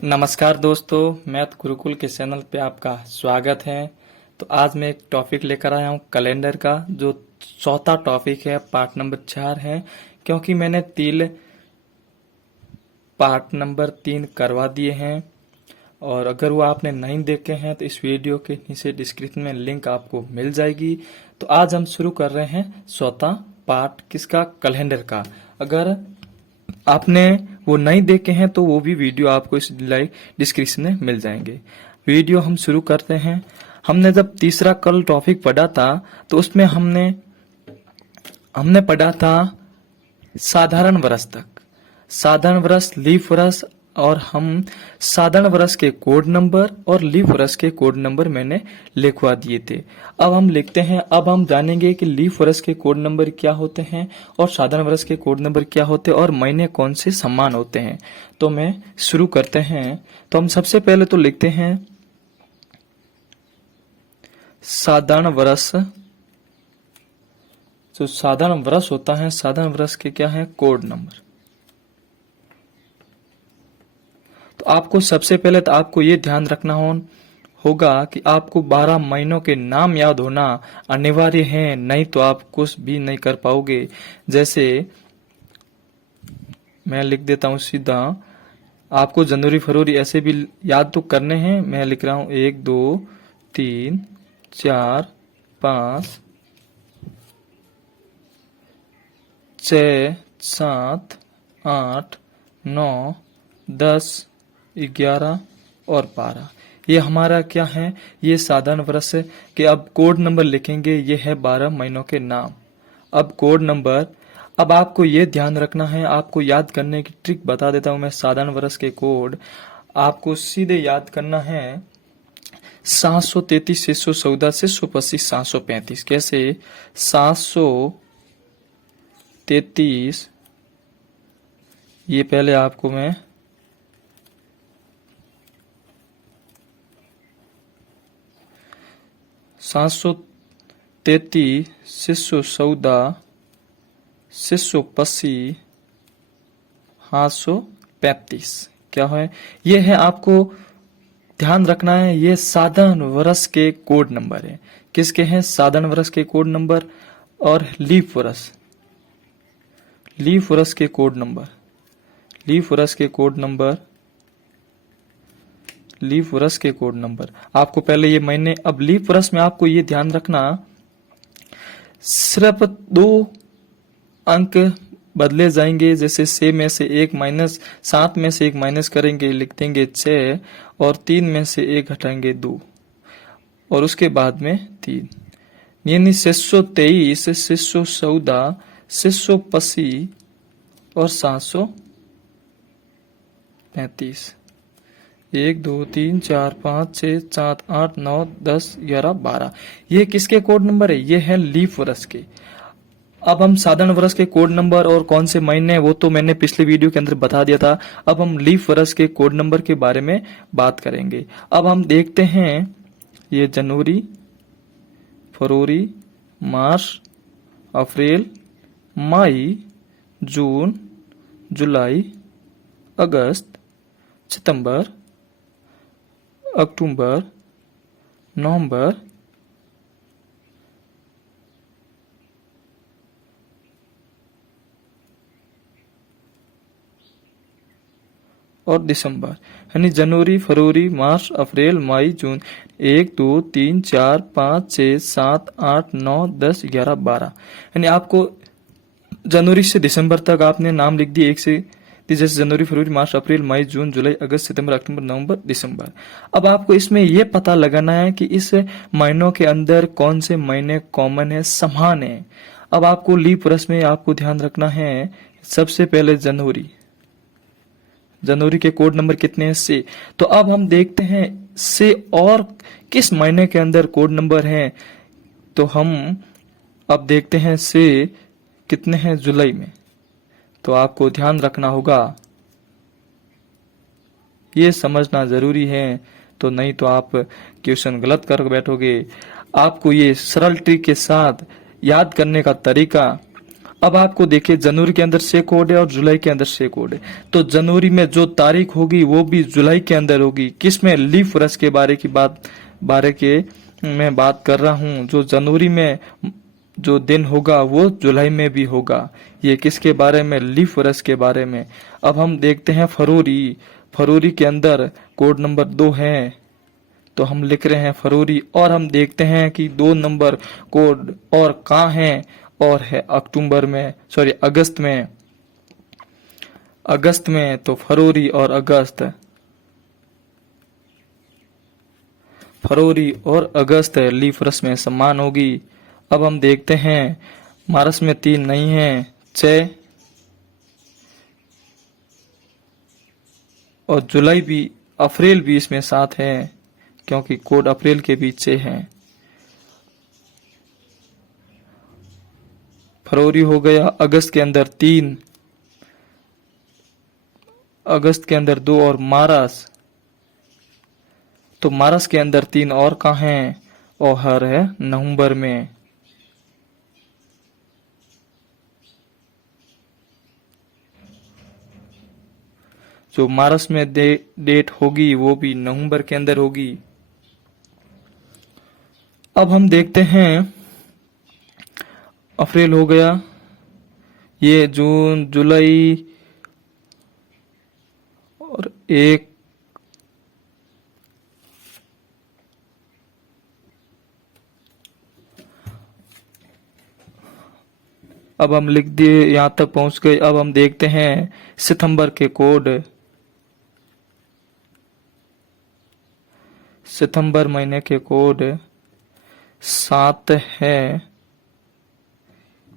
नमस्कार दोस्तों, मैथ गुरुकुल के चैनल पे आपका स्वागत है। तो आज मैं एक टॉपिक लेकर आया हूँ कैलेंडर का, जो चौथा टॉपिक है, पार्ट नंबर 4 है। क्योंकि मैंने पार्ट नंबर 3 करवा दिए हैं, और अगर वो आपने नहीं देखे हैं तो इस वीडियो के नीचे डिस्क्रिप्शन में लिंक आपको मिल जाएगी। तो आज हम शुरू कर रहे हैं चौथा पार्ट, किसका? कैलेंडर का। अगर आपने वो नहीं देखे हैं तो वो भी वीडियो आपको इस डिस्क्रिप्शन में मिल जाएंगे। वीडियो हम शुरू करते हैं। हमने जब तीसरा कल टॉपिक पढ़ा था तो उसमें हमने पढ़ा था साधारण वर्ष तक, साधारण वर्ष, लीप वर्ष, और हम साधारण वर्ष के कोड नंबर और लीप वर्ष के कोड नंबर मैंने लिखवा दिए थे। अब हम लिखते हैं। अब हम जानेंगे कि लीप वर्ष के कोड नंबर क्या होते हैं और साधारण वर्ष के कोड नंबर क्या होते हैं और महीने कौन से समान होते हैं। तो मैं शुरू करते हैं। तो हम सबसे पहले तो लिखते हैं साधारण वर्ष। जो साधारण वर्ष होता है, साधारण वर्ष के क्या है? Code number. तो आपको सबसे पहले तो आपको ये ध्यान रखना होगा कि आपको 12 महीनों के नाम याद होना अनिवार्य है, नहीं तो आप कुछ भी नहीं कर पाओगे। जैसे मैं लिख देता हूँ सीधा, आपको जनवरी फरवरी ऐसे भी याद तो करने हैं। मैं लिख रहा हूँ 1 2 3 4 5 6 7 8 9 10 11 और 12। ये हमारा क्या है? ये साधारण वर्ष के। अब कोड नंबर लिखेंगे, ये है 12 महीनों के नाम। अब कोड नंबर, अब आपको ये ध्यान रखना है, आपको याद करने की ट्रिक बता देता हूं मैं। साधारण वर्ष के कोड आपको सीधे याद करना है। 733, 614, 625, 735। कैसे? 733, ये पहले आपको मैं 733, 614, 625, 735 क्या है? ये है, आपको ध्यान रखना है। ये साधारण वर्ष के कोड नंबर है। किसके हैं? साधारण वर्ष के कोड नंबर। और लीप वर्ष, लीप वर्ष के कोड नंबर, लीप वर्ष के कोड नंबर, लीप वर्ष के कोड नंबर आपको पहले ये महीने। अब लीप वर्ष में आपको ये ध्यान रखना, सिर्फ 2 अंक बदले जाएंगे। जैसे 6 में से 1 माइनस, 7 में से 1 माइनस करेंगे, लिख देंगे 6, और 3 में से 1 घटाएंगे 2, और उसके बाद में 3। यानी 623, 614, 625 और 735। 1 2 3 4 5 6 7 8 9 10 11 12। ये किसके कोड नंबर है? ये है लीप वर्ष के। अब हम साधारण वर्ष के कोड नंबर और कौन से महीने, वो तो मैंने पिछले वीडियो के अंदर बता दिया था। अब हम लीप वर्ष के कोड नंबर के बारे में बात करेंगे। अब हम देखते हैं, ये जनवरी, फरवरी, मार्च, अप्रैल, मई, जून, जुलाई, अगस्त, सितंबर, अक्टूबर, नवंबर, और दिसंबर। यानी जनवरी, फरवरी, मार्च, अप्रैल, मई, जून। 1 2 3 4 5 6 7 8 9 10 11 12। यानी आपको जनवरी से दिसंबर तक आपने नाम लिख दिए, 1 से, जैसे जनवरी, फरवरी, मार्च, अप्रैल, मई, जून, जुलाई, अगस्त, सितंबर, अक्टूबर, नवंबर, दिसंबर। अब आपको इसमें यह पता लगाना है कि इस महीनों के अंदर कौन से महीने कॉमन है, समान है। अब आपको लीप वर्ष में आपको ध्यान रखना है, सबसे पहले जनवरी। जनवरी के कोड नंबर कितने हैं? से। तो अब हम देखते हैं से और किस महीने के अंदर कोड नंबर हैं। तो हम अब देखते हैं से कितने हैं जुलाई में। तो आपको ध्यान रखना होगा, ये समझना जरूरी है, तो नहीं तो आप क्वेश्चन गलत कर बैठोगे। आपको ये सरल ट्रिक के साथ याद करने का तरीका अब आपको देखिए जनवरी के अंदर 6 कोड है और जुलाई के अंदर 6 कोड है, तो जनवरी में जो तारीख होगी वो भी जुलाई के अंदर होगी। किसमें? लीफ वर्ष के बारे के मैं बात कर रहा हूँ। जो जनवरी में जो दिन होगा वो जुलाई में भी होगा। ये किसके बारे में? लीफ वर्ष के बारे में। अब हम देखते हैं फरवरी। फरवरी के अंदर कोड नंबर 2 है, तो हम लिख रहे हैं फरवरी। और हम देखते हैं कि 2 नंबर कोड और कहाँ है, और है अक्टूबर में, सॉरी अगस्त में। अगस्त में तो फरवरी और अगस्त, फरवरी और अगस्त लीफ वर्ष में समान होगी। अब हम देखते हैं मार्च में 3 नहीं है, 6, और जुलाई भी, अप्रैल भी इसमें 7 है क्योंकि कोड अप्रैल के बीच से है। फरवरी हो गया, अगस्त के अंदर 3, अगस्त के अंदर 2, और मार्च, तो मार्च के अंदर 3 और कहाँ है, और हर है नवंबर में। जो मार्च में डेट होगी वो भी नवंबर के अंदर होगी। अब हम देखते हैं अप्रैल हो गया, ये जून, जुलाई, और 1, अब हम लिख दिए, यहां तक पहुंच गए। अब हम देखते हैं सितंबर के कोड। सितंबर महीने के कोड 7 है।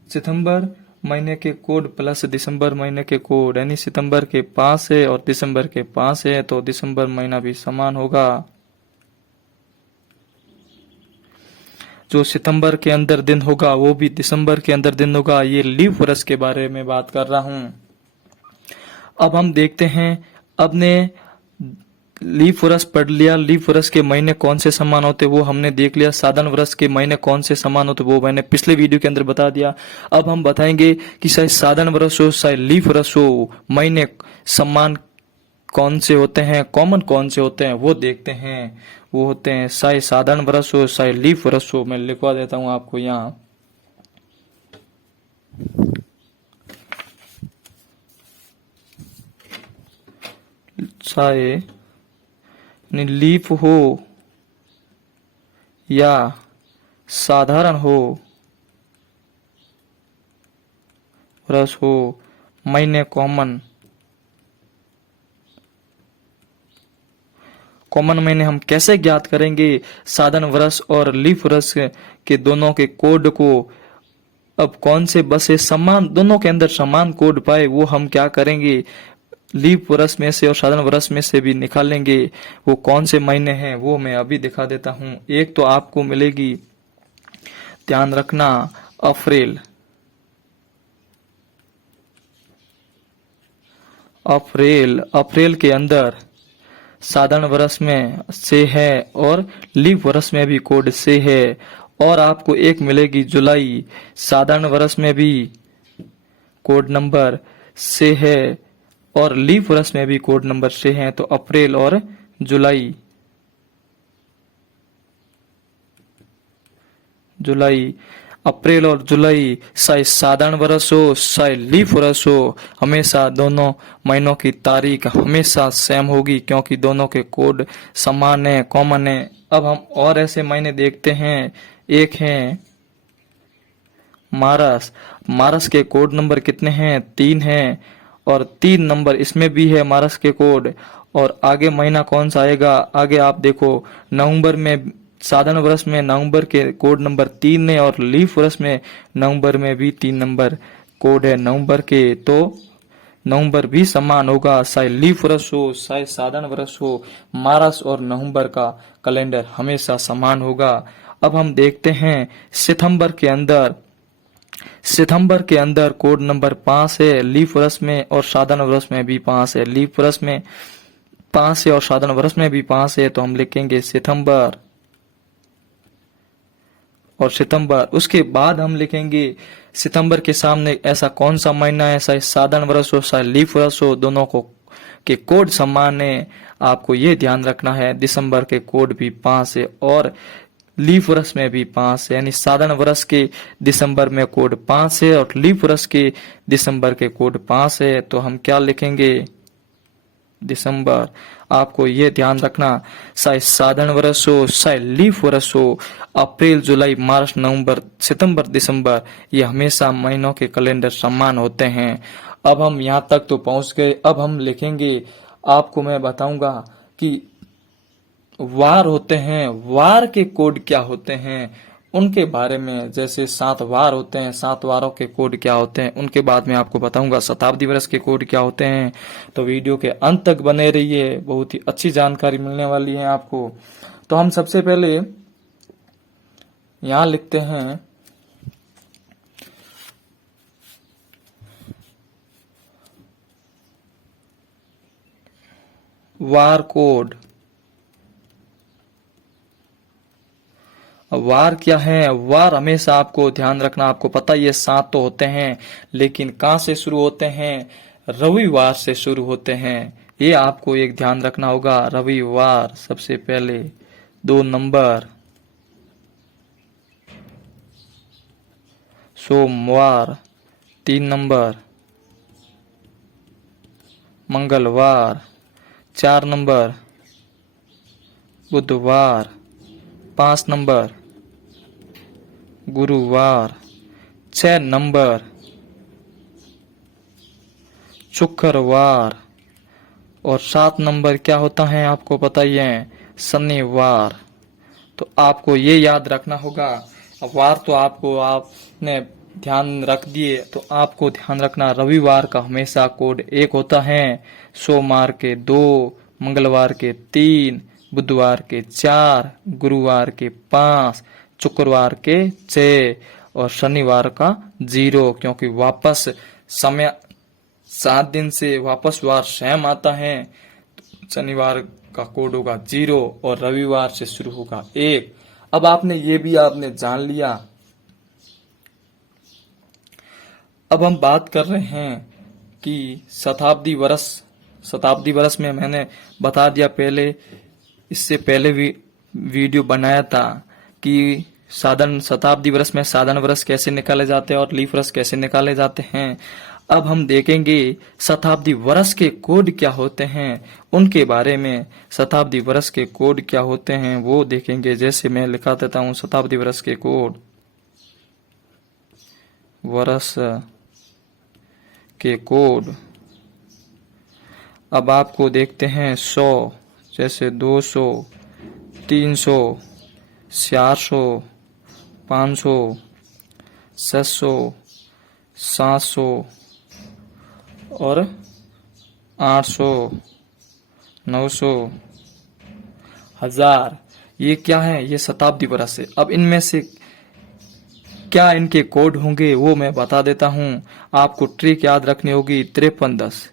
सितंबर महीने के कोड प्लस दिसंबर महीने के कोड, यानी सितंबर के 5 है और दिसंबर के 5 है, तो दिसंबर महीना भी समान होगा। जो सितंबर के अंदर दिन होगा वो भी दिसंबर के अंदर दिन होगा। ये लीप वर्ष के बारे में बात कर रहा हूं। अब हम देखते हैं, अब ने लीप वर्ष पढ़ लिया। लीप वर्ष के महीने कौन से समान होते वो हमने देख लिया। साधारण वर्ष के महीने कौन से समान होते वो मैंने पिछले वीडियो के अंदर बता दिया। अब हम बताएंगे कि चाहे साधारण वर्ष हो चाहे लीप वर्ष हो, महीने समान कौन से होते हैं, कॉमन कौन से होते हैं वो देखते हैं। वो होते हैं चाहे साधारण वर्ष हो चाहे लीप वर्ष हो। मैं लिखवा देता हूं आपको यहाँ। चाहे लीप हो या साधारण हो वर्ष हो, महीने कॉमन महीने हम कैसे ज्ञात करेंगे? साधारण वर्ष और लीप वर्ष के दोनों के कोड को, अब कौन से बसे समान, दोनों के अंदर समान कोड पाए वो हम क्या करेंगे? लीप वर्ष में से और साधारण वर्ष में से भी निकालेंगे। वो कौन से महीने हैं वो मैं अभी दिखा देता हूं। एक तो आपको मिलेगी, ध्यान रखना, अप्रैल। अप्रैल के अंदर साधारण वर्ष में से है और लीप वर्ष में भी कोड से है। और आपको एक मिलेगी जुलाई। साधारण वर्ष में भी कोड नंबर से है और लीप वर्ष में भी कोड नंबर से है। तो अप्रैल और जुलाई, अप्रैल और जुलाई, चाहे साधारण वर्ष हो चाहे लीप वर्ष हो, हमेशा दोनों महीनों की तारीख हमेशा सेम होगी क्योंकि दोनों के कोड समान है, कॉमन है। अब हम और ऐसे महीने देखते हैं। एक है मार्च। मार्च के कोड नंबर कितने हैं? 3 हैं, और 3 नंबर इसमें भी है मार्च के कोड। और आगे महीना कौन सा आएगा? आगे आप देखो, नवंबर में, साधारण वर्ष में नवंबर के कोड नंबर 3 है और लीप वर्ष में नवंबर में भी 3 नंबर कोड है नवंबर के। तो नवंबर भी समान होगा, चाहे लीप वर्ष हो चाहे साधारण वर्ष हो, मार्च और नवंबर का कैलेंडर हमेशा समान होगा। अब हम देखते हैं सितंबर के अंदर कोड नंबर 5 है। लीप वर्ष में और साधारण वर्ष में भी 5 है। लीप वर्ष में 5 है और साधारण वर्ष में भी 5 है, तो हम लिखेंगे सितंबर। और सितंबर। उसके बाद हम लिखेंगे सितंबर के सामने ऐसा कौन सा महीना है, चाहे साधारण वर्ष हो चाहे लीप वर्ष हो, दोनों को के कोड समान है। आपको ये ध्यान रखना है दिसंबर के कोड भी 5 है और लीप वर्ष में भी 5 है, यानी साधारण वर्ष के दिसंबर में कोड 5 है और लीप वर्ष के दिसंबर के कोड 5 है। तो हम क्या लिखेंगे, दिसंबर। आपको ये ध्यान रखना, चाहे साधारण वर्ष हो चाहे लीप वर्ष हो, अप्रैल जुलाई मार्च नवंबर सितंबर दिसंबर, ये हमेशा महीनों के कैलेंडर समान होते हैं। अब हम यहाँ तक तो पहुंच गए। अब हम लिखेंगे, आपको मैं बताऊंगा कि वार होते हैं, वार के कोड क्या होते हैं उनके बारे में। जैसे 7 वार होते हैं, 7 वारों के कोड क्या होते हैं उनके बाद में आपको बताऊंगा। शताब्दी वर्ष के कोड क्या होते हैं। तो वीडियो के अंत तक बने रहिए, बहुत ही अच्छी जानकारी मिलने वाली है आपको। तो हम सबसे पहले यहां लिखते हैं वार कोड। वार क्या है, वार हमेशा आपको ध्यान रखना, आपको पता ये 7 तो होते हैं लेकिन कहां से शुरू होते हैं, रविवार से शुरू होते हैं। ये आपको एक ध्यान रखना होगा, रविवार सबसे पहले। 2 नंबर सोमवार, 3 नंबर मंगलवार, 4 नंबर बुधवार, 5 नंबर गुरुवार, 6 नंबर शुक्रवार और 7 नंबर क्या होता है आपको पता ही है, शनिवार। तो आपको ये याद रखना होगा। अब वार तो आपने ध्यान रख दिए, तो आपको ध्यान रखना रविवार का हमेशा कोड 1 होता है, सोमवार के 2, मंगलवार के 3, बुधवार के 4, गुरुवार के 5, शुक्रवार के 6 और शनिवार का 0, क्योंकि वापस समय 7 दिन से वापस वार सेम आता है। तो शनिवार का कोड होगा 0 और रविवार से शुरू होगा 1। अब आपने ये भी आपने जान लिया। अब हम बात कर रहे हैं कि शताब्दी वर्ष में मैंने बता दिया पहले, इससे पहले भी वीडियो बनाया था कि साधारण शताब्दी वर्ष में साधारण वर्ष कैसे निकाले जाते हैं और लीप वर्ष कैसे निकाले जाते हैं। अब हम देखेंगे शताब्दी वर्ष के कोड क्या होते हैं उनके बारे में। शताब्दी वर्ष के कोड क्या होते हैं वो देखेंगे। जैसे मैं लिखा देता हूं शताब्दी वर्ष के कोड, वर्ष के कोड। अब आपको देखते हैं 100, जैसे 200, 300, 400, 500, 600, 700 और 800, 900, 1000। ये क्या है, ये शताब्दी वर्ष है। अब इनमें से क्या इनके कोड होंगे वो मैं बता देता हूं। आपको ट्रिक याद रखनी होगी 5310।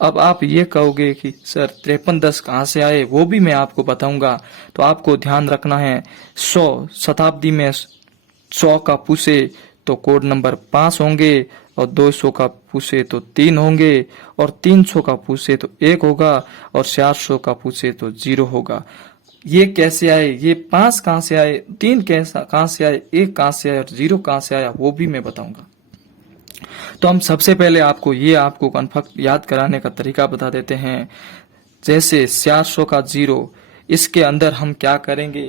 अब आप ये कहोगे कि सर 5310 कहाँ से आए, वो भी मैं आपको बताऊंगा। तो आपको ध्यान रखना है 100 शताब्दी में 100 का पूछे तो कोड नंबर 5 होंगे और 200 का पूछे तो 3 होंगे और 300 का पूछे तो 1 होगा और 400 का पूछे तो 0 होगा। ये कैसे आए, ये 5 कहाँ से आए, 3 कहाँ से आए, 1 कहाँ से आए और 0 कहाँ से आया वो भी मैं बताऊंगा। तो हम सबसे पहले आपको कन्फर्म याद कराने का तरीका बता देते हैं। जैसे 400 का 0, इसके अंदर हम क्या करेंगे,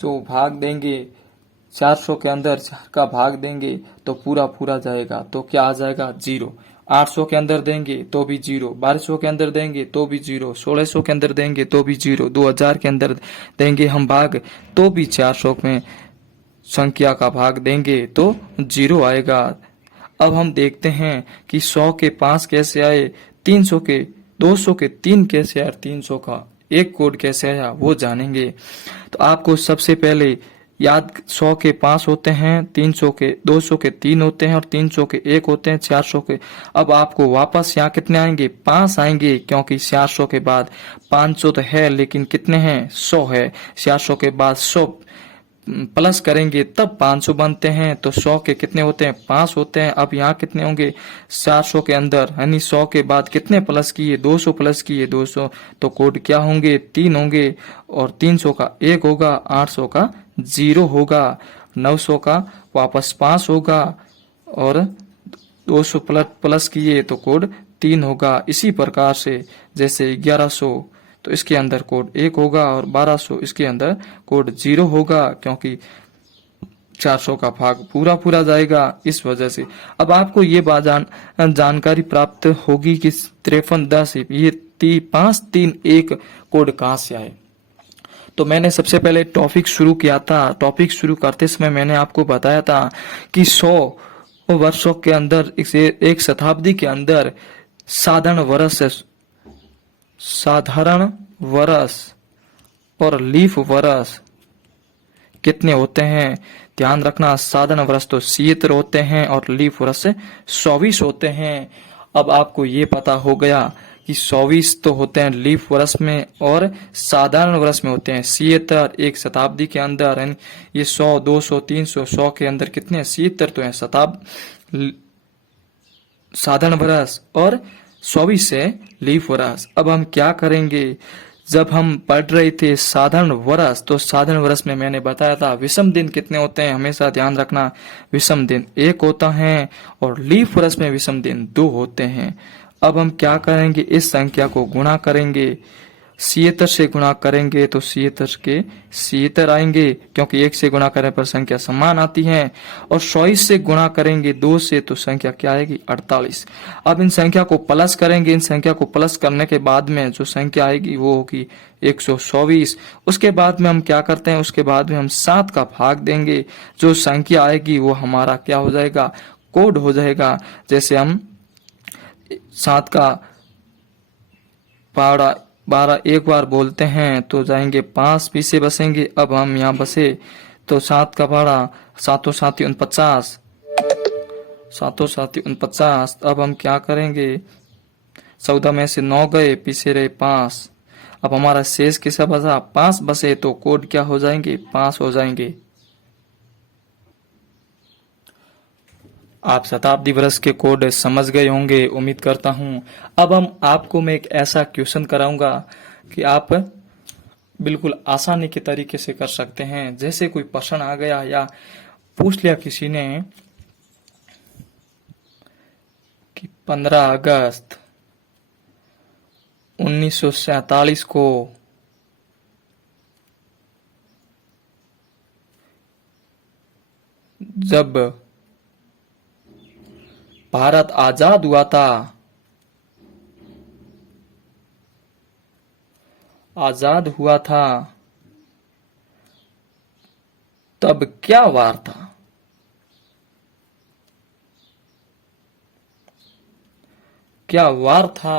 जो भाग देंगे 400 के अंदर 4 का भाग देंगे तो पूरा जाएगा, तो क्या आ जाएगा 0। 800 के अंदर देंगे तो भी 0, 1200 के अंदर देंगे तो भी 0, 1600 के अंदर देंगे तो भी 0, 2000 के अंदर देंगे हम भाग तो भी 400 में संख्या का भाग देंगे तो 0 आएगा। अब हम देखते हैं कि 100 के 5 कैसे आए, 300 के 200 के 3 कैसे आए, 300 का 1 कोड कैसे आया वो जानेंगे। तो आपको सबसे पहले याद 100 के 5 होते हैं, 300 के 200 के 3 होते हैं और 300 के 1 होते हैं, 400 के। अब आपको वापस यहाँ कितने आएंगे, 5 आएंगे, क्योंकि 400 के बाद 500 तो है लेकिन कितने हैं, 100 है। 400 के बाद 100 प्लस करेंगे तब 500 बनते हैं। तो 100 के कितने होते हैं, 5 होते हैं। अब यहाँ कितने होंगे, 400 के अंदर, यानी 100 के बाद कितने प्लस किए, 200 प्लस किए, 200, तो कोड क्या होंगे, 3 होंगे। और 300 का 1 होगा, 800 का 0 होगा, 900 का वापस 5 होगा, और 200 प्लस किए तो कोड 3 होगा। इसी प्रकार से जैसे 1100 तो इसके अंदर कोड 1 होगा, और 1200 इसके अंदर कोड 0 होगा, क्योंकि 400 का भाग पूरा पूरा जाएगा, इस वजह से। अब आपको ये जानकारी प्राप्त होगी कि 5310 ये 5 3 1 कोड कहाँ से आए। तो मैंने सबसे पहले टॉपिक शुरू किया था। टॉपिक शुरू करते समय मैंने आपको बताया था कि 100 वर्षों के अंदर, एक शताब्दी के अंदर साधारण वर्ष और लीफ वर्ष कितने होते हैं। ध्यान रखना, साधारण वर्ष तो 76 होते हैं और लीफ वर्ष 24 होते हैं। अब आपको ये पता हो गया कि 24 तो होते हैं लीफ वर्ष में और साधारण वर्ष में होते हैं 76। एक शताब्दी के अंदर ये 100 200 300 100 के अंदर कितने 76 तो है साधारण वर्ष और 24 से लीफ वर्ष। अब हम क्या करेंगे, जब हम पढ़ रहे थे साधारण वर्ष, तो साधारण वर्ष में मैंने बताया था विषम दिन कितने होते हैं, हमेशा ध्यान रखना, विषम दिन 1 होता है, और लीफ वर्ष में विषम दिन 2 होते हैं। अब हम क्या करेंगे, इस संख्या को गुणा करेंगे, 76 से गुणा करेंगे तो 76 के 76 आएंगे, क्योंकि 1 से गुणा करने पर संख्या समान आती है। और 24 से गुणा करेंगे 2 से तो संख्या क्या आएगी, 48। अब इन संख्या को प्लस करेंगे, इन संख्या को प्लस करने के बाद में जो संख्या आएगी वो होगी 124। उसके बाद में हम क्या करते हैं, उसके बाद में हम 7 का भाग देंगे, जो संख्या आएगी वो हमारा क्या हो जाएगा, कोड हो जाएगा। जैसे हम 7 का पहाड़ा 12 एक बार बोलते हैं तो जाएंगे 5 पीछे बसेंगे। अब हम यहाँ बसे तो 7 का पहाड़ा 7 7 49, 7 7 49। अब हम क्या करेंगे, 14 में से 9 गए, पीछे रहे 5। अब हमारा शेष किसा बचा, 5 बसे, तो कोड क्या हो जाएंगे, 5 हो जाएंगे। आप शताब्दी वर्ष के कोड समझ गए होंगे, उम्मीद करता हूं। अब आपको मैं एक ऐसा क्वेश्चन कराऊंगा कि आप बिल्कुल आसानी के तरीके से कर सकते हैं। जैसे कोई प्रश्न आ गया या पूछ लिया किसी ने कि 15 अगस्त 1947 को जब भारत आजाद हुआ था, तब क्या वार था। क्या वार था।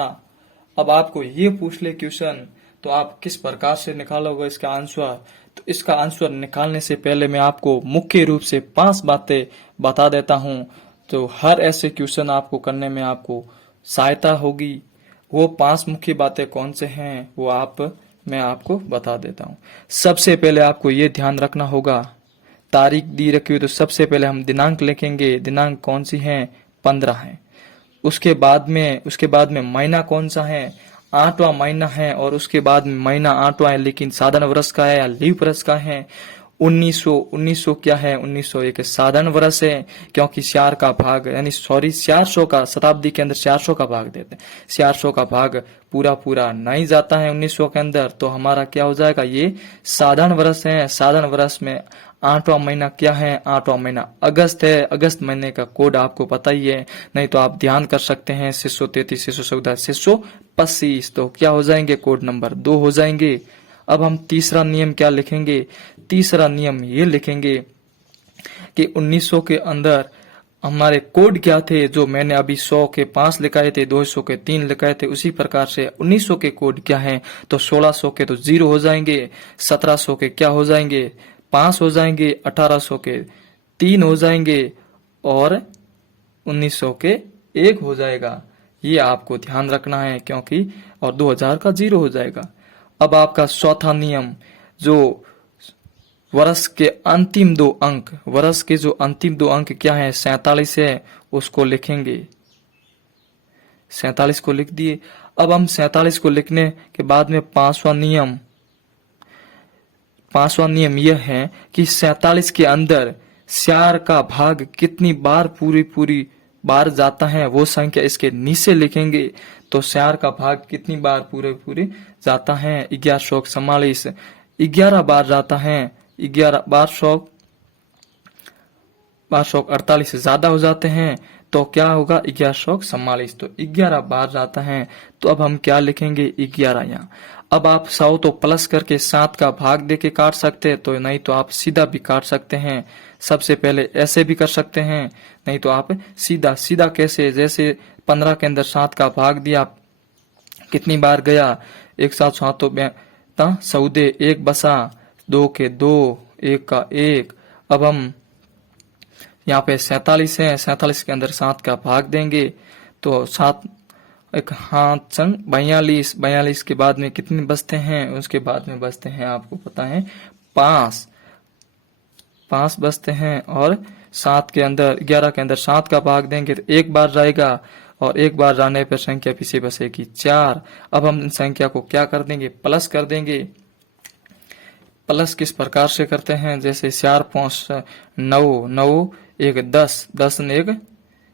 अब आपको ये पूछ ले क्वेश्चन तो आप किस प्रकार से निकालोगे इसका आंसर। तो इसका आंसर निकालने से पहले मैं आपको मुख्य रूप से 5 बातें बता देता हूं, तो हर ऐसे क्वेश्चन आपको करने में आपको सहायता होगी। वो 5 मुख्य बातें कौन से हैं वो मैं आपको बता देता हूं। सबसे पहले आपको ये ध्यान रखना होगा, तारीख दी रखी हुई तो सबसे पहले हम दिनांक लिखेंगे। दिनांक कौन सी है, 15 है। उसके बाद में महीना कौन सा है, 8वां महीना है। और उसके बाद में महीना 8वां है, लेकिन साधारण वर्ष का है या लीप वर्ष का है। 1900 क्या है, 1901 साधारण वर्ष है, क्योंकि 4 का भाग 400 का, शताब्दी के अंदर 400 का भाग देते हैं, 400 का भाग पूरा नहीं जाता है 1900 के अंदर, तो हमारा क्या हो जाएगा, ये साधारण वर्ष है। साधारण वर्ष में 8वां महीना क्या है, 8वां महीना अगस्त है। अगस्त महीने का कोड आपको पता ही है, नहीं तो आप ध्यान कर सकते हैं, 633 614 625, तो क्या हो जाएंगे, कोड नंबर 2 हो जाएंगे। अब हम तीसरा नियम क्या लिखेंगे, तीसरा नियम ये लिखेंगे कि 1900 के अंदर हमारे कोड क्या थे, जो मैंने अभी 100 के 5 लिखाए थे, 200 के 3 लिखाए थे, उसी प्रकार से 1900 के कोड क्या है, तो 1600 के तो 0 हो जाएंगे, 1700 के क्या हो जाएंगे, 5 हो जाएंगे, 1800 के 3 हो जाएंगे, और 1900 के 1 हो जाएगा। ये आपको ध्यान रखना है, क्योंकि और 2000 का 0 हो जाएगा। अब आपका चौथा नियम जो वर्ष के अंतिम दो अंक, वर्ष के जो अंतिम दो अंक क्या है, 47 है, उसको लिखेंगे। 47 को लिख दिए। अब हम 47 को लिखने के बाद में पांचवा नियम यह है कि 47 के अंदर 4 का भाग कितनी बार पूरी बार जाता है, वो संख्या इसके नीचे लिखेंगे। तो 4 का भाग कितनी बार पूरे जाता है, 1144, 11 बार जाता है। 11 1248 से ज्यादा हो जाते हैं तो क्या होगा, 1144। तो 11 बार जाता है। तो अब हम क्या लिखेंगे, 11 यहाँ। अब आप 100 तो प्लस करके 7 का भाग देके काट सकते हैं, तो नहीं तो आप सीधा भी काट सकते हैं। सबसे पहले ऐसे भी कर सकते हैं, नहीं तो आप सीधा कैसे, जैसे 15 के अंदर 7 का भाग दिया, कितनी बार गया, 1 7 7 सौदे, 1 बसा, 2 के 2, 1 का 1। अब हम यहाँ पे 47 है, 47 के अंदर 7 का भाग देंगे तो 7 एक हाथ संग 42, 42 के बाद में कितने बचते हैं, उसके बाद में बचते हैं, आपको पता है 5 बचते हैं। और 7 के अंदर 11 के अंदर 7 का भाग देंगे तो 1 बार जाएगा, और 1 बार जाने पर संख्या पीछे बचेगी 4। अब हम इन संख्या को क्या कर देंगे, प्लस कर देंगे। प्लस किस प्रकार से करते हैं, जैसे 4 5 9, 9 1 10, 10 ने 1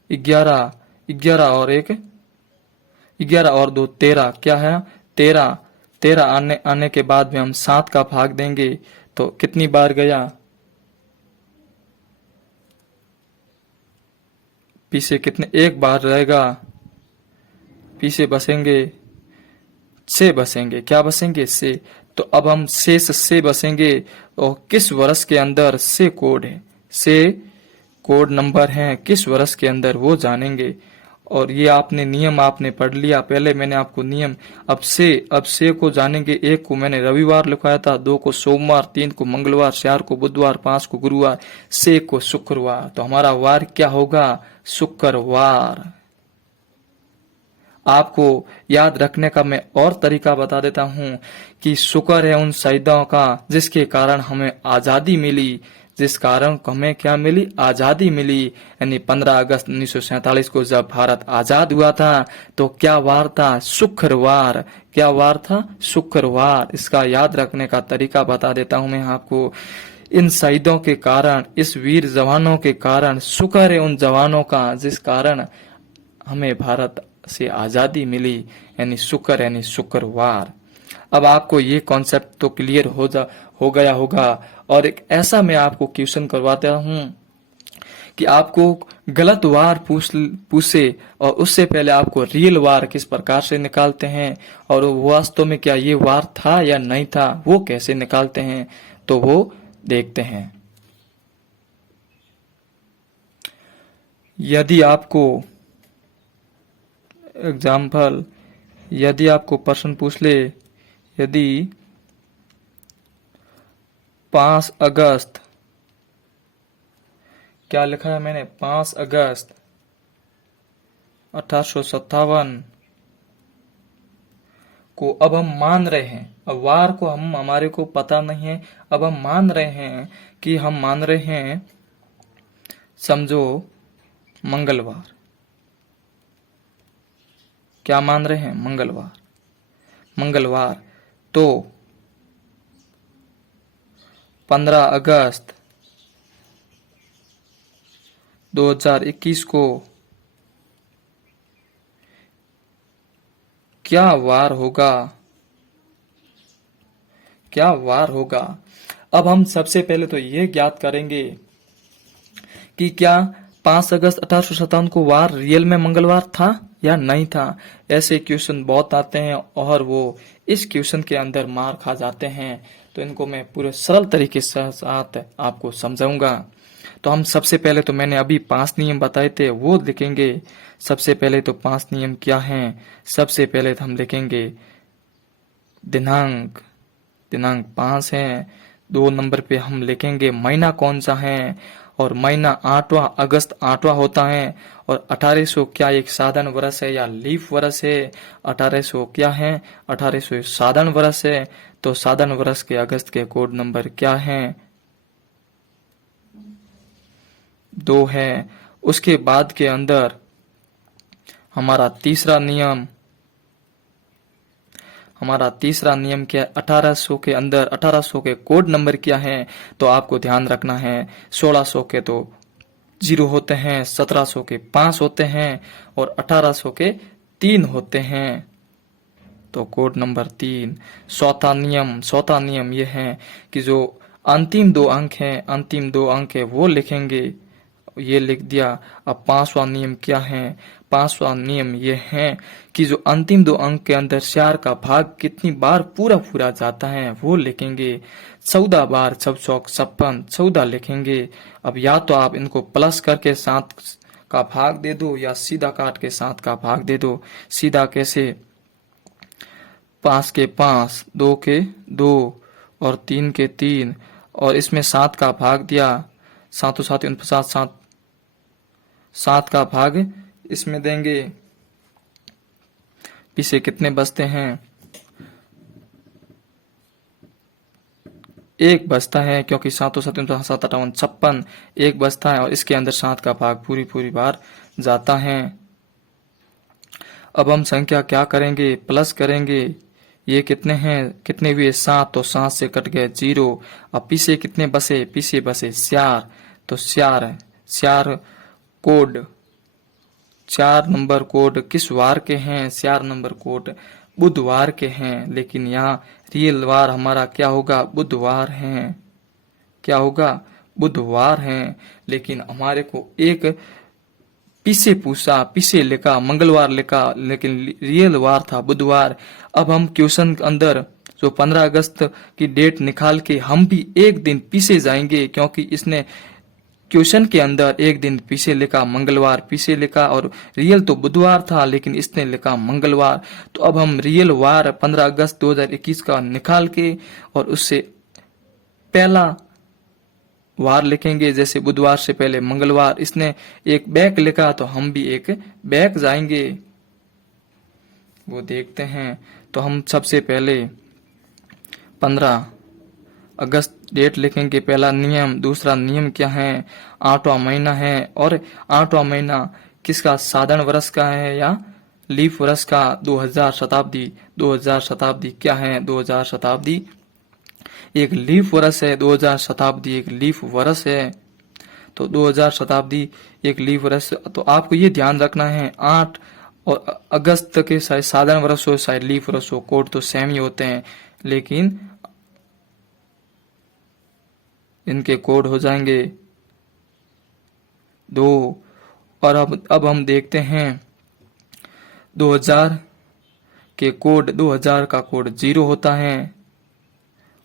11, 11 और 1 11 और 2 13, क्या है 13। 13 आने के बाद में हम 7 का भाग देंगे तो कितनी बार गया, पीछे कितने, 1 बार रहेगा, पीछे बसेंगे 6 बसेंगे, क्या बसेंगे 6। तो अब हम शेष से बसेंगे, और किस वर्ष के अंदर से कोड है, से कोड नंबर है किस वर्ष के अंदर, वो जानेंगे। और ये आपने नियम आपने पढ़ लिया, पहले मैंने आपको नियम, अब से को जानेंगे। 1 को मैंने रविवार लिखाया था, 2 को सोमवार, 3 को मंगलवार, 4 को बुधवार, 5 को गुरुवार, 6 को शुक्रवार। तो हमारा वार क्या होगा, शुक्रवार। आपको याद रखने का मैं और तरीका बता देता हूं कि शुक्र है उन शहीदों का जिसके कारण हमें आजादी मिली, जिस कारण हमें क्या मिली, आजादी मिली। यानी 15 अगस्त 1947 को जब भारत आजाद हुआ था तो क्या वार था, शुक्रवार। क्या वार था, शुक्रवार। इसका याद रखने का तरीका बता देता हूं मैं आपको। इन शहीदों के कारण, इस वीर जवानों के कारण, शुक्र है उन जवानों का जिस कारण हमें भारत से आजादी मिली, यानी शुक्र यानी शुक्रवार। अब आपको ये कॉन्सेप्ट तो क्लियर हो गया होगा। और एक ऐसा मैं आपको क्वेश्चन करवाता हूं कि आपको गलत वार पूछे और उससे पहले आपको रियल वार किस प्रकार से निकालते हैं, और वास्तव में क्या ये वार था या नहीं था, वो कैसे निकालते हैं, तो वो देखते हैं। यदि आपको एग्जाम्पल, यदि आपको प्रश्न पूछ ले, यदि 5 अगस्त, क्या लिखा है मैंने, 5 अगस्त 1857 को अब हम मान रहे हैं, अब वार को हम हमारे को पता नहीं है, अब हम मान रहे हैं कि हम मान रहे हैं, समझो मंगलवार। क्या मान रहे हैं, मंगलवार। तो 15 अगस्त 2021 को क्या वार होगा, क्या वार होगा। अब हम सबसे पहले तो ये ज्ञात करेंगे कि क्या 5 अगस्त 1857 को वार रियल में मंगलवार था या नहीं था। ऐसे क्वेश्चन बहुत आते हैं और वो इस क्वेश्चन के अंदर मार खा जाते हैं, तो इनको मैं पूरे सरल तरीके से साथ आपको समझाऊंगा। तो हम सबसे पहले तो मैंने अभी 5 नियम बताए थे वो लिखेंगे। सबसे पहले तो 5 नियम क्या हैं, सबसे पहले तो हम लिखेंगे दिनांक, दिनांक 5 है। 2 नंबर पे हम लिखेंगे महीना कौन सा है, और महीना 8वां अगस्त 8वां होता है। और 1800 क्या एक साधारण वर्ष है या लीफ वर्ष है, 1800 क्या है, 1800 साधारण वर्ष है। तो साधारण वर्ष के अगस्त के कोड नंबर क्या है, 2 है। उसके बाद के अंदर हमारा तीसरा नियम क्या है? 1800 के अंदर 1800 के कोड नंबर क्या है? तो आपको ध्यान रखना है 1600 के तो 0 होते हैं, 1700 के 5 होते हैं और 1800 के 3 होते हैं। तो कोड नंबर 3। चौथा नियम ये है कि जो अंतिम 2 अंक है वो लिखेंगे। ये लिख दिया। अब 5वां नियम क्या है? 5वां नियम ये है कि जो अंतिम 2 अंक के अंदर 4 का भाग कितनी बार पूरा पूरा जाता है वो लिखेंगे। 14 बार 6 चौक 56, 14 लिखेंगे। अब या तो आप इनको प्लस करके 7 का भाग दे दो या सीधा काट के 7 का भाग दे दो। सीधा कैसे? 5 के 5, 2 के 2 और 3 के 3 और इसमें 7 का भाग दिया। 7 7 49, 7 का भाग इसमें देंगे। पीछे कितने बचते हैं? 1 बचता है क्योंकि 7 7 7 58 56 1 बचता है और इसके अंदर 7 का भाग पूरी बार जाता है। अब हम संख्या क्या करेंगे? प्लस करेंगे। ये कितने हैं? कितने हुए? 7, तो 7 से कट गए 0। अब पीछे कितने बसे? पीछे बसे 4, तो 4 कोड 4 नंबर कोड किस वार के हैं? 4 नंबर कोड बुधवार के हैं। लेकिन यहाँ रियल वार हमारा क्या होगा? बुधवार है। क्या होगा? बुधवार है। लेकिन हमारे को एक पीछे पूछा, पीछे लिखा, मंगलवार लिखा, लेकिन रियल वार था बुधवार। अब हम क्वेश्चन के अंदर जो 15 अगस्त की डेट निकाल के हम भी एक दिन पीछे जाएंगे, क्योंकि इसने क्वेश्चन के अंदर एक दिन पीछे लिखा, मंगलवार पीछे लिखा और रियल तो बुधवार था लेकिन इसने लिखा मंगलवार। तो अब हम रियल वार 15 अगस्त 2021 का निकाल के और उससे पहला वार लिखेंगे। जैसे बुधवार से पहले मंगलवार, इसने एक बैक लिखा तो हम भी एक बैक जाएंगे। वो देखते हैं। तो हम सबसे पहले 15 अगस्त डेट लिखेंगे, पहला नियम। दूसरा नियम क्या है? 8वां महीना है और 8वां महीना किसका? साधारण वर्ष का है या लीप वर्ष का? 2000 शताब्दी क्या है? 2000 शताब्दी एक लीप वर्ष है। 2000 शताब्दी एक लीप वर्ष है। तो 2000 शताब्दी एक लीप वर्ष। तो आपको ये ध्यान रखना है 8 और अगस्त के शायद साधारण वर्ष हो शायद लीप वर्ष हो, कोड तो सेम ही होते हैं लेकिन इनके कोड हो जाएंगे 2। और अब हम देखते हैं 2000 के कोड, 2000 का कोड 0 होता है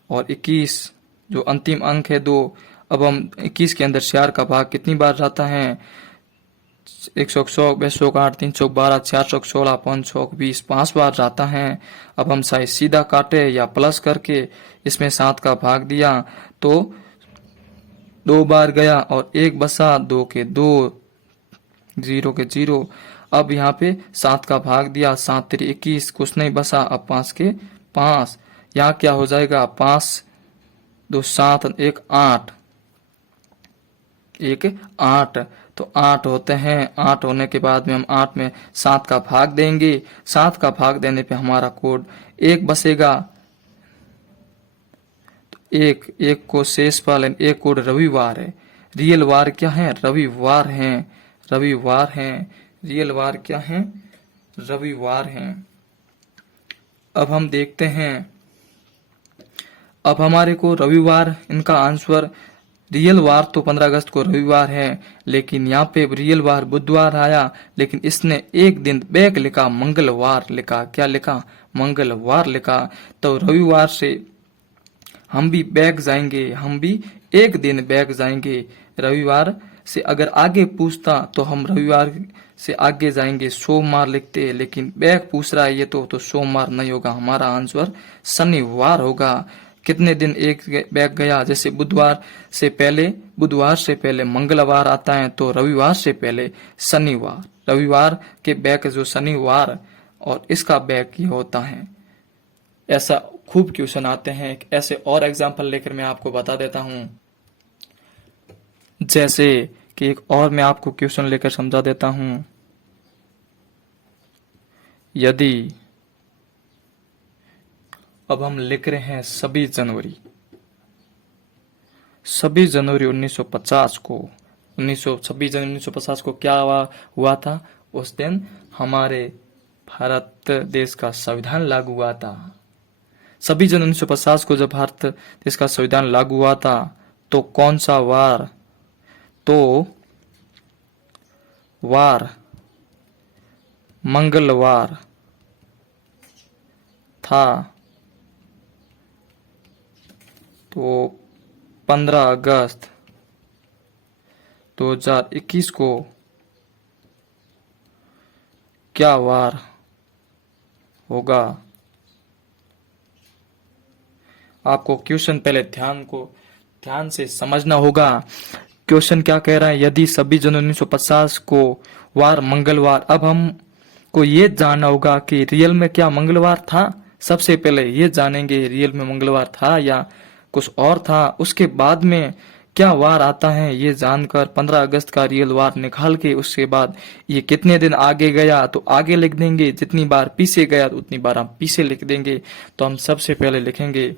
और 21 जो अंतिम अंक है 2। अब हम 21 के अंदर 4 का भाग कितनी बार जाता है? 100, 200, 8, 300, 12, 400, 16, 500, 20 5 बार जाता है। अब हम शायद सीधा काटे या प्लस करके इसमें 7 का भाग दिया तो 2 बार गया और 1 बसा। 2 के 2, 0 के 0। अब यहाँ पे 7 का भाग दिया। 7 3 21, कुछ नहीं बसा। अब 5 के 5, यहाँ क्या हो जाएगा? 5 2 7 1 8, 8। तो 8 होते हैं। 8 होने के बाद में हम 8 में 7 का भाग देंगे। 7 का भाग देने पे हमारा कोड 1 बसेगा। तो 1 को शेष पालन, 1 कोड रविवार है। रियल वार क्या है? रविवार है। रियल वार क्या है? रविवार है। अब हम देखते हैं। अब हमारे को रविवार, इनका आंसर रियल वार तो 15 अगस्त को रविवार है लेकिन यहाँ पे रियल वार बुधवार आया, लेकिन इसने एक दिन बैक लिखा, मंगलवार लिखा। क्या लिखा? मंगलवार लिखा। तो रविवार से हम भी बैक जाएंगे, हम भी एक दिन बैक जाएंगे। रविवार से अगर आगे पूछता तो हम रविवार से आगे जाएंगे, सोमवार लिखते, लेकिन बैक पूछ रहा है ये तो सोमवार नहीं होगा। हमारा आंसर शनिवार होगा। कितने दिन एक बैक गया? जैसे बुधवार से पहले मंगलवार आता है तो रविवार से पहले शनिवार। रविवार के बैक जो शनिवार और इसका बैक ये होता है। ऐसा खूब क्वेश्चन आते हैं। ऐसे और एग्जाम्पल लेकर मैं आपको बता देता हूं। जैसे कि एक और मैं आपको क्वेश्चन लेकर समझा देता हूं। यदि अब हम लिख रहे हैं सभी जनवरी 1950 को 26 जनवरी 1950 को क्या हुआ था? उस दिन हमारे भारत देश का संविधान लागू हुआ था। 26 जनवरी 1950 को जब भारत देश का संविधान लागू हुआ था तो कौन सा वार? तो वार मंगलवार था। तो 15 अगस्त 2021 को क्या वार होगा? आपको क्वेश्चन पहले ध्यान से समझना होगा। क्वेश्चन क्या कह रहा है? यदि 26 जनवरी 1950 को वार मंगलवार। अब हमको ये जानना होगा कि रियल में क्या मंगलवार था। सबसे पहले ये जानेंगे रियल में मंगलवार था या कुछ और था। उसके बाद में क्या वार आता है ये जानकर 15 अगस्त का रियल वार निकाल के उसके बाद ये कितने दिन आगे गया तो आगे लिख देंगे, जितनी बार पीछे गया तो उतनी बार हम पीछे लिख देंगे। तो हम सबसे पहले लिखेंगे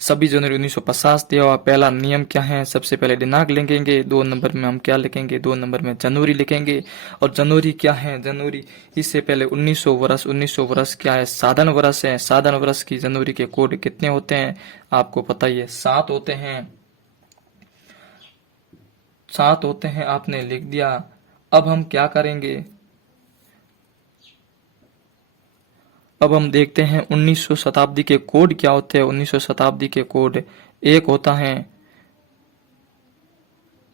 26 जनवरी 1950 दिया हुआ। पहला नियम क्या है? सबसे पहले दिनांक लिखेंगे। 2 नंबर में हम क्या लिखेंगे? 2 नंबर में जनवरी लिखेंगे। और जनवरी क्या है? जनवरी इससे पहले 1900 वर्ष क्या है? साधन वर्ष है। साधन वर्ष की जनवरी के कोड कितने होते हैं? आपको पता ही है, 7 होते हैं। 7 होते हैं, आपने लिख दिया। अब हम क्या करेंगे? अब हम देखते हैं 1900 शताब्दी के कोड क्या होते हैं। 1900 शताब्दी के कोड एक होता है।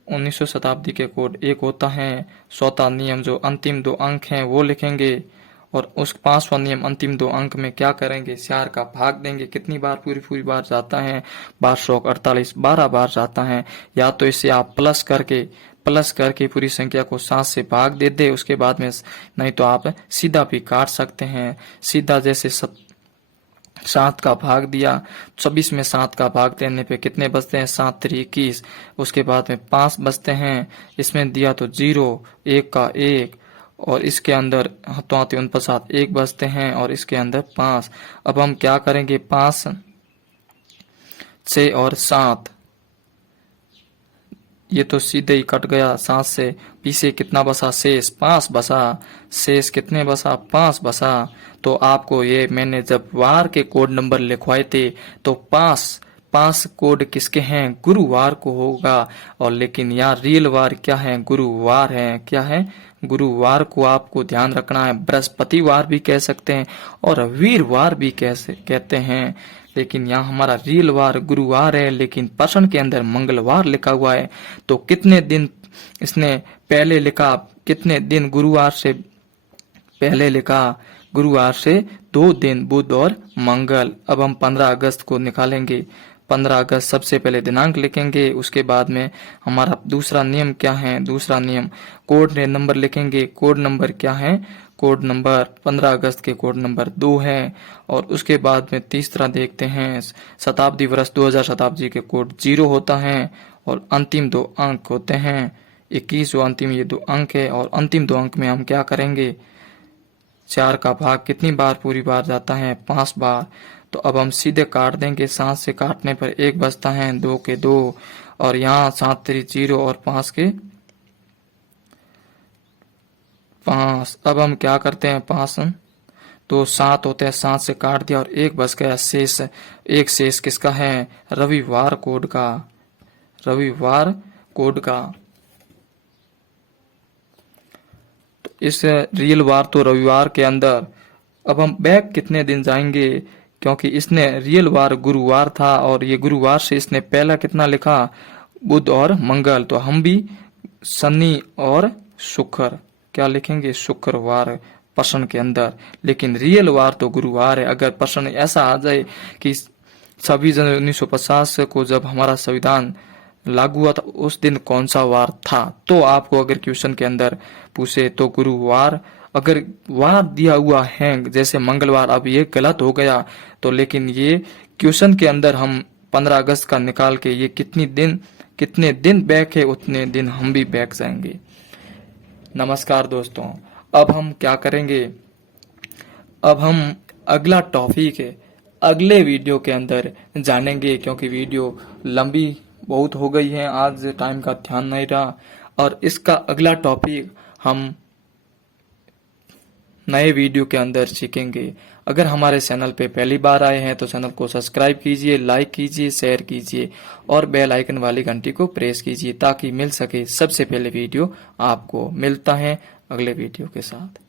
1900 शताब्दी के कोड एक होता है। चौथा नियम जो अंतिम 2 अंक हैं वो लिखेंगे। और उस 5वां नियम अंतिम 2 अंक में क्या करेंगे? 4 का भाग देंगे। कितनी बार पूरी बार जाता है? 1248 12 बार जाता है। या तो इसे आप प्लस करके पूरी संख्या को 7 से भाग दे दे। उसके बाद में नहीं तो आप सीधा भी काट सकते हैं। सीधा जैसे 7 का भाग दिया, 26 में 7 का भाग देने पे कितने बचते हैं? 7 3 21। उसके बाद में 5 बचते हैं। इसमें दिया तो 0 1 का 1 और इसके अंदर तो 49 1 बचते हैं और इसके अंदर 5। अब हम क्या करेंगे? 5 6 और 7 ये तो सीधे ही कट गया। 7 से पीछे कितना बसा? शेष 5 बसा। शेष कितने बसा? 5 बसा। तो आपको ये मैंने जब वार के कोड नंबर लिखवाए थे तो 5 कोड किसके हैं? गुरुवार को होगा। और लेकिन यहाँ रियल वार क्या है? गुरुवार है। क्या है? गुरुवार को आपको ध्यान रखना है। बृहस्पतिवार भी कह सकते हैं और वीरवार भी कहते हैं। लेकिन यहाँ हमारा रियल वार गुरुवार है, लेकिन प्रश्न के अंदर मंगलवार लिखा हुआ है। तो कितने दिन इसने पहले लिखा? कितने दिन गुरुवार से पहले लिखा? गुरुवार से 2 दिन, बुध और मंगल। अब हम 15 अगस्त को निकालेंगे। 15 अगस्त सबसे पहले दिनांक लिखेंगे। उसके बाद में हमारा दूसरा नियम क्या है? दूसरा नियम कोड नंबर लिखेंगे। कोड नंबर क्या है? कोड नंबर 15 अगस्त के कोड नंबर 2 है। और उसके बाद में तीसरा देखते हैं शताब्दी वर्ष 2000 शताब्दी के कोड 0 होता है और अंतिम 2 अंक होते हैं 21 जो अंतिम ये 2 अंक है। और अंतिम 2 अंक में हम क्या करेंगे? 4 का भाग कितनी बार पूरी बार जाता है? 5 बार। तो अब हम सीधे काट देंगे। 7 से काटने पर 1 बचता है, 2 के 2 और यहाँ 7 3 0 और 5 के 5। अब हम क्या करते हैं? 5 तो 7 होते हैं, 7 से काट दिया और 1 बच गया। शेष 1 शेष किसका है? रविवार कोड का। रविवार कोड का। तो इस रियल वार तो रविवार के अंदर। अब हम बैक कितने दिन जाएंगे? क्योंकि इसने रियल वार गुरुवार था और ये गुरुवार से इसने पहला कितना लिखा? बुध और मंगल। तो हम भी शनि और शुक्र क्या लिखेंगे? शुक्रवार प्रश्न के अंदर। लेकिन रियल वार तो गुरुवार है। अगर प्रश्न ऐसा आ जाए कि 26 जनवरी 1950 को जब हमारा संविधान लागू हुआ था उस दिन कौन सा वार था, तो आपको अगर क्वेश्चन के अंदर पूछे तो गुरुवार। अगर वार दिया हुआ है जैसे मंगलवार, अब ये गलत हो गया तो लेकिन ये क्वेश्चन के अंदर हम 15 अगस्त का निकाल के ये कितनी दिन कितने दिन बैक है उतने दिन हम भी बैक जाएंगे। नमस्कार दोस्तों, अब हम क्या करेंगे, अब हम अगला टॉपिक है अगले वीडियो के अंदर जानेंगे, क्योंकि वीडियो लंबी बहुत हो गई है, आज टाइम का ध्यान नहीं रहा। और इसका अगला टॉपिक हम नए वीडियो के अंदर सीखेंगे। अगर हमारे चैनल पे पहली बार आए हैं तो चैनल को सब्सक्राइब कीजिए, लाइक कीजिए, शेयर कीजिए और बेल आइकन वाली घंटी को प्रेस कीजिए ताकि मिल सके सबसे पहले वीडियो आपको। मिलता है अगले वीडियो के साथ।